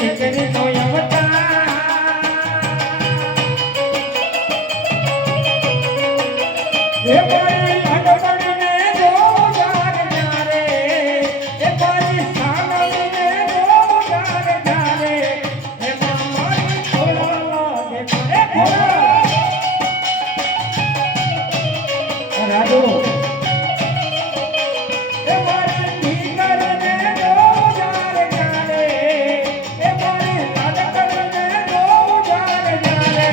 દીકરી નો અવતાર એ મારી લાડકડીને જો જાર જારે એ મારી સાનવીને જો જાર જારે એ મારી ખોલા લાગે એ ખોલા રાડો એ મારી દીકરીને જો જાર જારે એ મારી લાડકડીને જો જાર જારે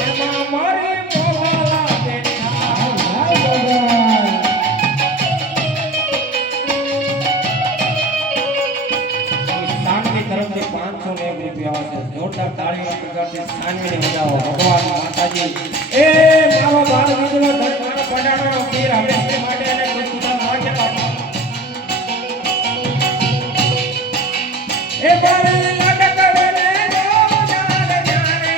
એ મારી ખોલા લાગે તરફથી 501 રૂપિયા આવશે જોરદાર તાળીઓ વગાડતી સાનવીને બજાવો ભગવાન માતાજી એ મારો બાળ વિધલો ધર્માનો પડાણો પીર હંમેશા માટે અને કૃષ્ણ નાગે બાપા એ મારી લટકડને જો જારે જારે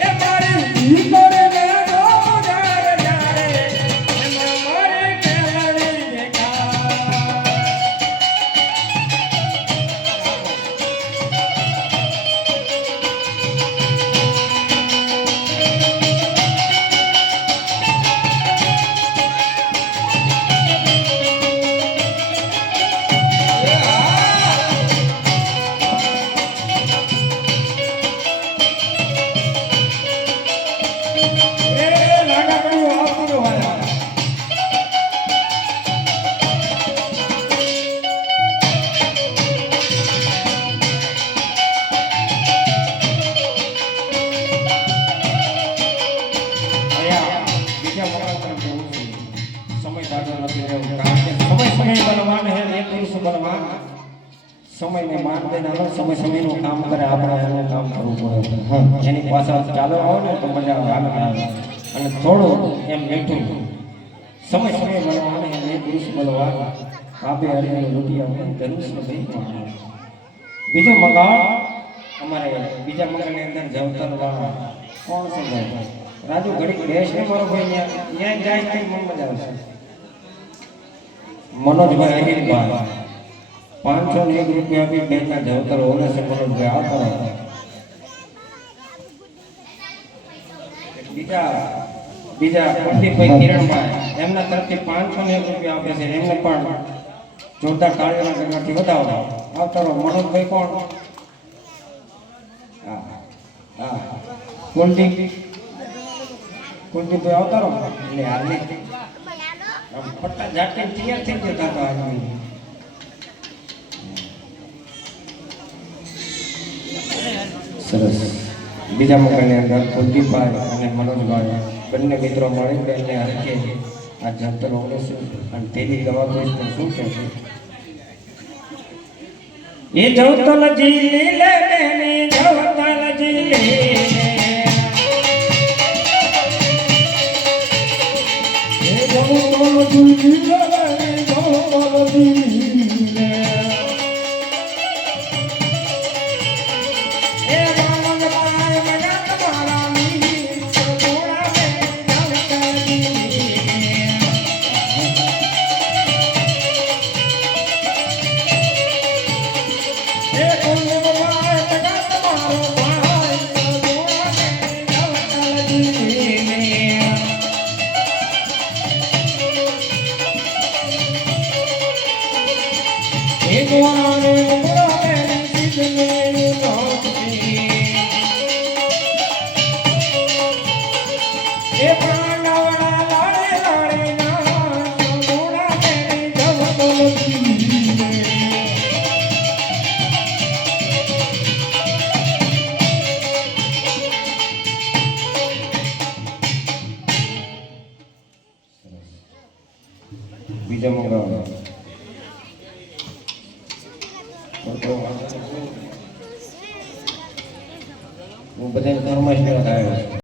એ મારી દીકરીને જો જારે જારે એ મારી કેળવી દેખા समय में मान दे ना समय समय નું કામ કરે આપણે એનું કામ કરવું પડે એની પાછળ ચાલો આવો ને તો મજા આવે અને થોડું એમ બેઠું સમય સમય બનવાને એ પુરુષ બલવાન આપે હરીને લૂટિયા ધનુષ ને ભાઈ બીજો મંગાળ અમારે બીજા મંગાળની અંદર જવતરવા કોણ છે રાજુ ઘડીક બેસ ને મારો ભાઈ ત્યાં જાય તો મન મજા આવશે મનોજભાઈ અનિલભાઈ 501 રૂપિયા આપી બેંકના જવતર ઓલે છે મનોજભાઈ આ કરો બીજા પ્રદીપભાઈ કિરણભાઈ એમના તરફથી 501 રૂપિયા આપે છે એમને પણ જોરદાર તાળીઓના ગણવાથી વધાવો આવતારો મનોજભાઈ કોણ હા કુલદીપભાઈ આવતારો એટલે હાલની પટ્ટા ઝાટકે તૈયાર થઈ ગયો તાતો આદમી સરસ બીજા મકાનની અંદર કુલદીપભાઈ અને મનોજભાઈ બંને મિત્રો મળી બેનને હરકે આ જંતર ઓળે છે અને તેની દવા કહીશ તો શું કહેશે એ જવતલ જીલી લે બેની જવતલ જીલી એ જવતલ જીલી લે બેની જવતલ જીલી બીજા મંગાવો હું બધા ધર્મ આવ્યો